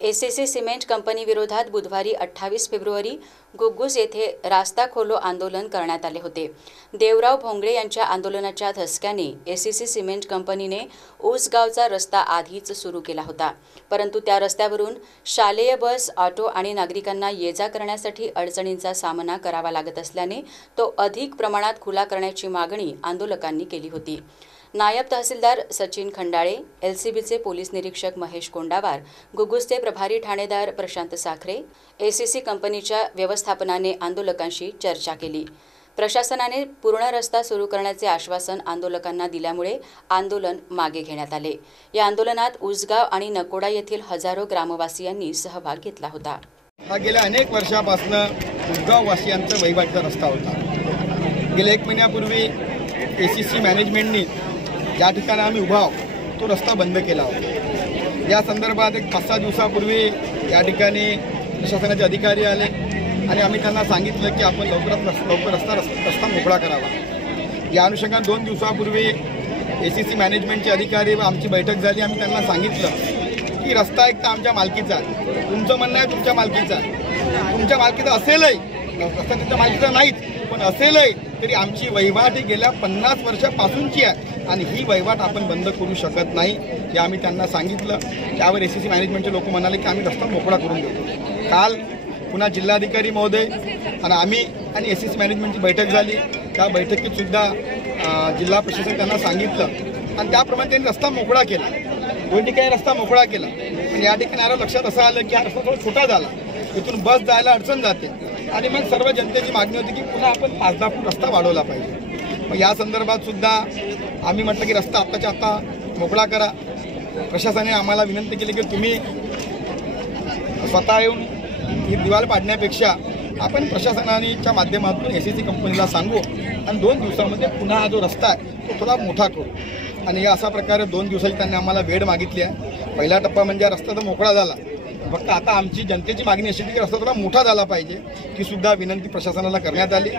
ACC cement company विरोधात बुधवारी 28 February Ghugus येथे रास्ता खोलो आंदोलन करण्यात आले होते। देवराव भोंगळे यांच्या आंदोलनाच्या धसक्याने एसीसी सिमेंट कंपनीने ऊसगावचा रस्ता आधीच सुरू केला होता, परंतु त्या रस्त्यावरून शालेय बस, ऑटो आणि नागरिकांना ये-जा करण्यासाठी अडचणींचा सामना करावा लागत असल्याने तो अधिक प्रमाणात खुला करण्याची मागणी आंदोलकांनी केली होती। नायब तहसीलदार सचिन खंडाळे, एलसीबीचे पोलीस निरीक्षक महेश कोंडावार, घुग्गुसचे प्रभारी ठाणेदार प्रशांत साखरे, एसीसी कंपनीच्या व्यवस्थापनाने आंदोलकांशी चर्चा केली। प्रशासनाने पूर्ण रस्ता सुरू करण्याचे आश्वासन आंदोलकांना दिल्यामुळे आंदोलन मागे घेण्यात आले। या आंदोलनात ऊसगाव आणि नकोडा येथील हजारो ग्रामवासियांनी सहभाग घेतला होता। हा गेल्या अनेक वर्षापासून ऊसगाव वासियांचा वहिवाटीचा रस्ता होता। गेल्या 1 महिन्यापूर्वी एसीसी मॅनेजमेंटनी या ठिकाणी आम्ही उभा तो रस्ता बंद केला होता। या संदर्भात एक 5-6 दिवसापूर्वी या ठिकाणी प्रशासनाचे अधिकारी आले आणि आम्ही त्यांना सांगितलं की आपण लवकरात लवकर रस्ता मोकळा करावा। या अनुषंगाने 2 दिवसापूर्वी एसीसी मॅनेजमेंटचे अधिकारी व आमची बैठक झाली। आम्ही त्यांना सांगितलं की रस्ता एक तर आमच्या मालकीचा आहे, तुमचं म्हणणं आहे तुमच्या मालकीचा आहे, तुमच्या मालकीचा असेलही, रस्ता तुमच्या मालकीचा नाहीच पण असेलही तरी आमची वहिवाट ही गेल्या 50 वर्षापासूनची आहे आणि ही वहिवाट आपण बंद करू शकत नाही हे आम्ही त्यांना सांगितलं। त्यावर एसीसी मॅनेजमेंटचे लोक म्हणाले की आम्ही रस्ता मोकळा करून देतो। काल पुन्हा जिल्हाधिकारी महोदय आणि आम्ही आणि एसीसी मॅनेजमेंटची बैठक झाली। त्या बैठकीत सुद्धा जिल्हा प्रशासन त्यांना सांगितलं आणि त्याप्रमाणे त्यांनी रस्ता मोकळा केला। 2 ठिकाणी रस्ता मोकळा केला पण या ठिकाणी आलं लक्षात असं आलं की हा रस्ता थोडा छोटा झाला, इथून बस जायला अडचण जाते आणि मग सर्व जनतेची मागणी होती की पुन्हा आपण 5-10 फूट रस्ता वाढवला पाहिजे। मग या संदर्भात सुद्धा आम्ही म्हटलं की रस्ता आत्ताच्या आत्ता मोकळा करा। प्रशासनाने आम्हाला विनंती केली की तुम्ही स्वतः येऊन ही दिवाल पाडण्यापेक्षा आपण प्रशासनाच्या माध्यमातून एसीसी कंपनीला सांगू आणि 2 दिवसामध्ये पुन्हा हा जो रस्ता आहे तो थोडा मोठा करू आणि अशा प्रकारे 2 दिवसाची त्यांनी आम्हाला वेळ मागितली आहे। पहिला टप्पा म्हणजे रस्ता तर मोकळा झाला, फक्त आता आमची जनतेची मागणी अशी की रस्ता थोडा मोठा झाला पाहिजे, ती सुद्धा विनंती प्रशासनाला करण्यात आली।